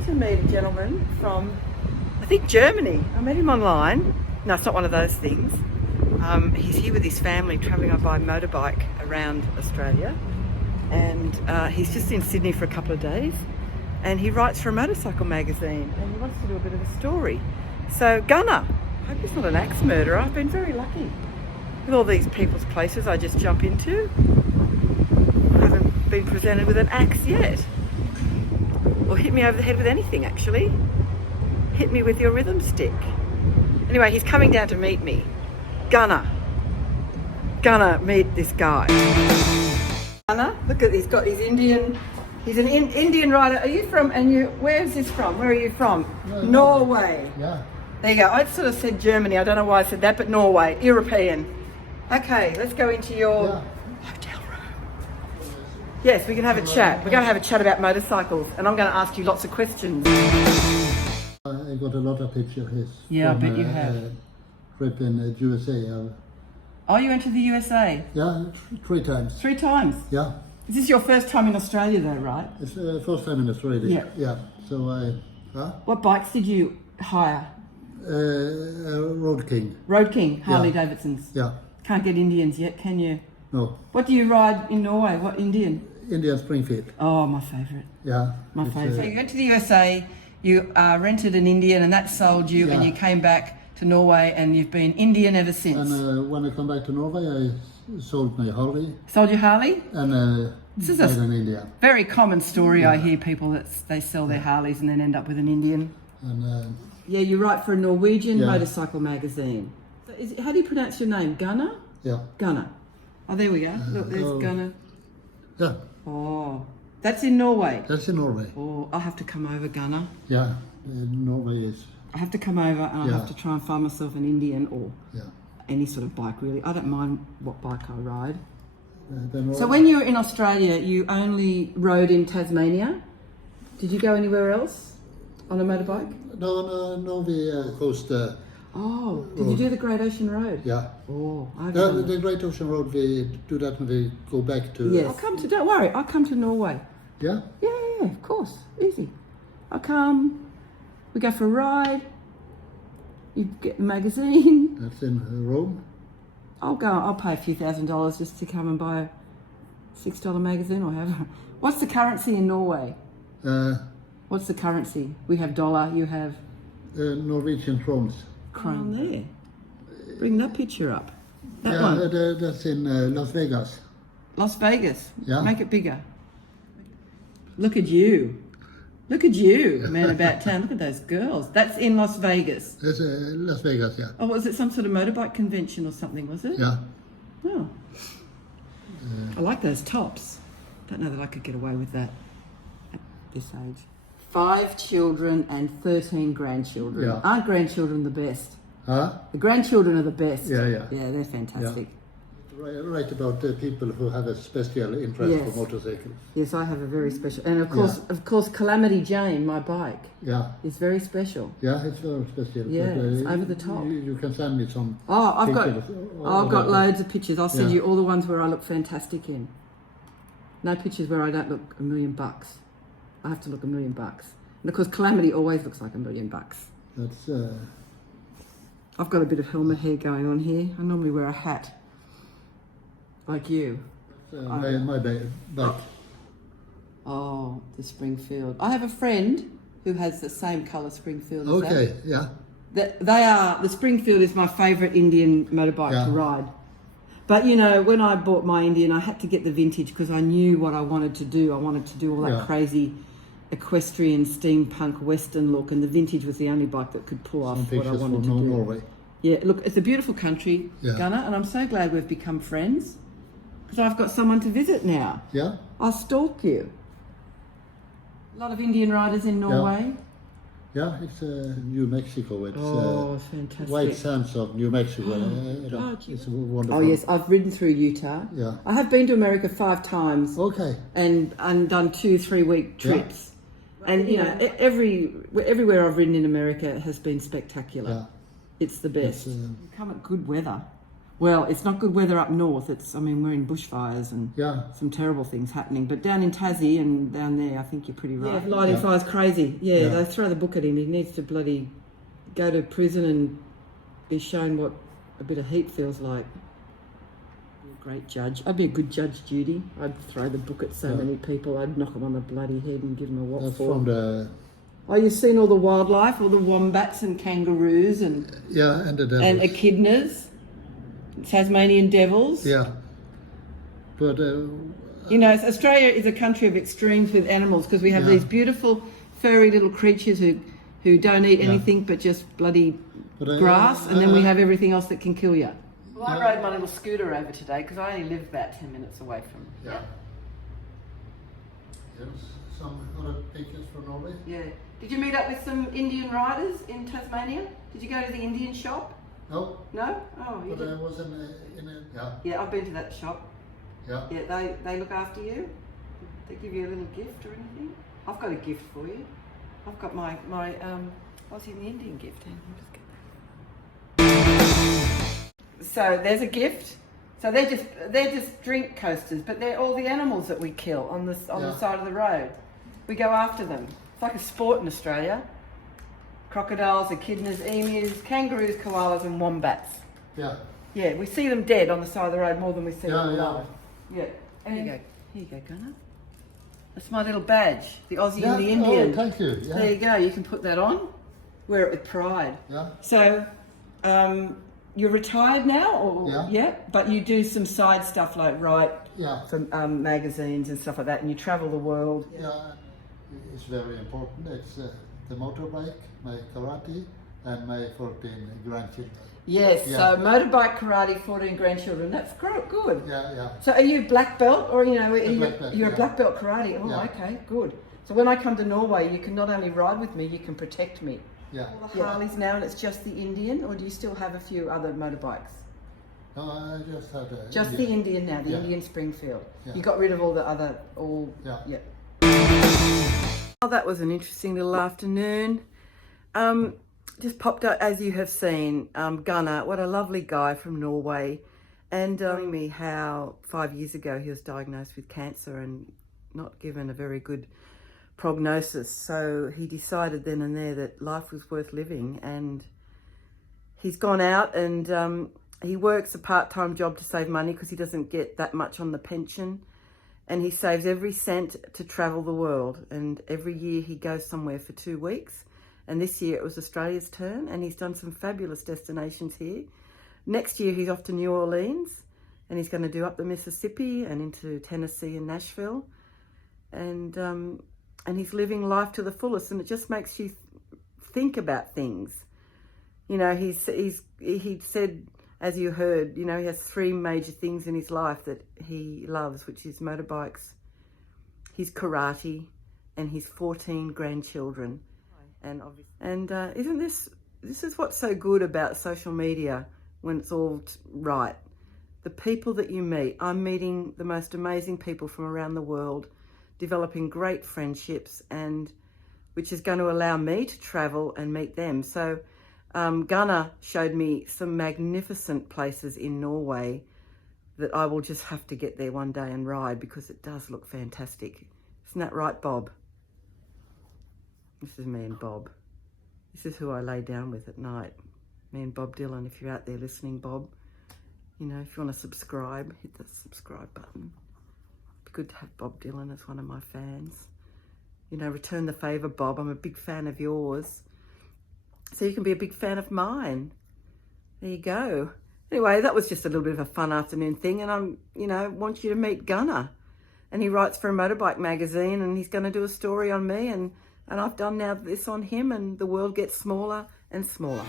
To meet a gentleman from, I think, Germany. I met him online. No, it's not one of those things. He's here with his family travelling by motorbike around Australia, and he's just in Sydney for a couple of days, and he writes for a motorcycle magazine and he wants to do a bit of a story. So Gunnar, I hope he's not an axe murderer. I've been very lucky with all these people's places I just jump into. I haven't been presented with an axe yet. Or hit me over the head with anything, actually. Hit me with your rhythm stick. Anyway, he's coming down to meet me. Gunnar, meet this guy. Gunnar, look at, he's got his Indian, he's an Indian rider. Are you from, where is this from? Where are you from? Norway. Yeah. There you go. I sort of said Germany. I don't know why I said that, but Norway, European. Okay, let's go into your hotel room. Yes, we can have a chat. We're going to have a chat about motorcycles, and I'm going to ask you lots of questions. I got a lot of pictures. Yeah, I bet you have. Trip in USA. Oh, you went to the USA? Yeah, 3 times. 3 times? Yeah. Is this your first time in Australia though, right? It's the first time in Australia. Yeah. So What bikes did you hire? Road King. Road King, Harley Davidsons. Yeah. Can't get Indians yet, can you? No. What do you ride in Norway? What Indian? Indian Springfield. Oh, my favourite. Yeah. My favourite. So you went to the USA, you rented an Indian and that sold you, and you came back to Norway and you've been Indian ever since. And when I come back to Norway, I sold my Harley. Sold your Harley? And this is in India. Very common story. I hear people that they sell their Harleys and then end up with an Indian. And yeah, you write for a Norwegian motorcycle magazine. So how do you pronounce your name? Gunnar? Yeah. Gunnar. Oh, there we go. Look, there's Gunnar. Yeah. Oh, that's in Norway. That's in Norway. Oh, I'll have to come over, Gunnar. Yeah, Norway is. I have to come over and I'll have to try and find myself an Indian or any sort of bike, really. I don't mind what bike I ride. So when you were in Australia, you only rode in Tasmania? Did you go anywhere else on a motorbike? No, we coast. Oh, did you do the Great Ocean Road? Yeah. Oh, I've the Great Ocean Road, we do that when we go back to... Yes. Don't worry, I'll come to Norway. Yeah? Yeah, of course, easy. I'll come, we go for a ride, you get the magazine. That's in Rome. I'll pay a few $1,000s just to come and buy a $6 magazine or however. What's the currency in Norway? What's the currency? We have dollar, you have... Norwegian krones. Krone there. Bring that picture up. That one. That's in Las Vegas. Las Vegas. Yeah. Make it bigger. Look at you. Look at you, man about town. Look at those girls. That's in Las Vegas. That's Las Vegas, yeah. Oh, was it some sort of motorbike convention or something, was it? Yeah. Oh. I like those tops. Don't know that I could get away with that at this age. 5 children and 13 grandchildren. Yeah. Aren't grandchildren the best? Huh? The grandchildren are the best. Yeah. Yeah, they're fantastic. Yeah. Right about the people who have a special interest for motorcycles. Yes, I have a very special, and of course, Calamity Jane, my bike, is very special. Yeah, it's very special. Yeah, but, it's over the top. You can send me some. I've got pictures. loads of pictures. I'll send you all the ones where I look fantastic in. No pictures where I don't look $1 million. I have to look $1 million. And of course, Calamity always looks like $1 million. That's. I've got a bit of helmet hair going on here. I normally wear a hat, like you. My bike. Oh, the Springfield. I have a friend who has the same colour Springfield as that. Okay, yeah. The Springfield is my favourite Indian motorbike to ride. But you know, when I bought my Indian, I had to get the vintage because I knew what I wanted to do. I wanted to do all that crazy equestrian, steampunk, western look, and the vintage was the only bike that could pull off what I wanted to do. Norway. Yeah, look, it's a beautiful country, Gunnar, and I'm so glad we've become friends because I've got someone to visit now. Yeah. I'll stalk you. A lot of Indian riders in Norway. Yeah, it's New Mexico. It's fantastic. White sands of New Mexico. It's wonderful. Oh yes, I've ridden through Utah. Yeah. I have been to America 5 times. Okay. And done 2-3 week trips. And you know, everywhere I've ridden in America has been spectacular. Yeah. It's the best. Come at good weather. Well, it's not good weather up north. I mean, we're in bushfires and some terrible things happening. But down in Tassie and down there, I think you're pretty right. Yeah, lighting fire's crazy. Yeah, they throw the book at him. He needs to bloody go to prison and be shown what a bit of heat feels like. Be a great judge. I'd be a good Judge Judy. I'd throw the book at so many people. I'd knock them on the bloody head and give them a what That's for. from the... Oh, you've seen all the wildlife, all the wombats and kangaroos and and the devils. and echidnas. Tasmanian devils. Yeah. But... you know, Australia is a country of extremes with animals because we have these beautiful furry little creatures who don't eat anything but just bloody grass, and then we have everything else that can kill you. Well, I rode my little scooter over today because I only live about 10 minutes away from it. Yeah. Yes, some other pictures from Norway. Yeah. Did you meet up with some Indian riders in Tasmania? Did you go to the Indian shop? No. No? Oh, you But I did. was in a... Yeah. Yeah, I've been to that shop. Yeah. Yeah, they look after you. They give you a little gift or anything. I've got a gift for you. I've got my what's in the Indian gift? Hang on, I'll just get that. So there's a gift. So they're just drink coasters, but they're all the animals that we kill on the side of the road. We go after them. It's like a sport in Australia. Crocodiles, echidnas, emus, kangaroos, koalas, and wombats. Yeah. Yeah, we see them dead on the side of the road more than we see them alive. Yeah. And here you go, Gunnar. That's my little badge, the Aussie and the Indian. Oh, thank you. Yeah. There you go. You can put that on. Wear it with pride. Yeah. So, you're retired now, or but you do some side stuff like write for magazines and stuff like that, and you travel the world. Yeah, it's very important. It's the motorbike, my karate, and my 14 grandchildren. Yes, so motorbike, karate, 14 grandchildren. That's good. Yeah. So are you black belt, or you're a black belt karate? Oh, okay, good. So when I come to Norway, you can not only ride with me, you can protect me. Yeah. All the Harleys now, and it's just the Indian, or do you still have a few other motorbikes? No, I just had the Indian now, the Indian Springfield. Yeah. You got rid of all the other, Yeah. Oh, that was an interesting little afternoon. Just popped up, as you have seen, Gunnar, what a lovely guy from Norway, and telling me how 5 years ago he was diagnosed with cancer and not given a very good prognosis. So he decided then and there that life was worth living, and he's gone out and he works a part-time job to save money because he doesn't get that much on the pension, and he saves every cent to travel the world, and every year he goes somewhere for 2 weeks. And this year it was Australia's turn, and he's done some fabulous destinations here. Next year he's off to New Orleans, and he's going to do up the Mississippi and into Tennessee and Nashville. And he's living life to the fullest, and it just makes you think about things. You know, he said, as you heard, you know, he has 3 major things in his life that he loves, which is motorbikes, his karate, and his 14 grandchildren. And isn't this is what's so good about social media when it's all right? The people that you meet. I'm meeting the most amazing people from around the world, developing great friendships, and which is going to allow me to travel and meet them. So Gunnar showed me some magnificent places in Norway that I will just have to get there one day and ride, because it does look fantastic. Isn't that right, Bob? This is me and Bob. This is who I lay down with at night. Me and Bob Dylan. If you're out there listening, Bob, you know, if you want to subscribe, hit the subscribe button. It'd be good to have Bob Dylan as one of my fans. You know, return the favour, Bob. I'm a big fan of yours, so you can be a big fan of mine. There you go. Anyway, that was just a little bit of a fun afternoon thing, and want you to meet Gunnar. And he writes for a motorbike magazine, and he's going to do a story on me, and I've done now this on him, and the world gets smaller and smaller.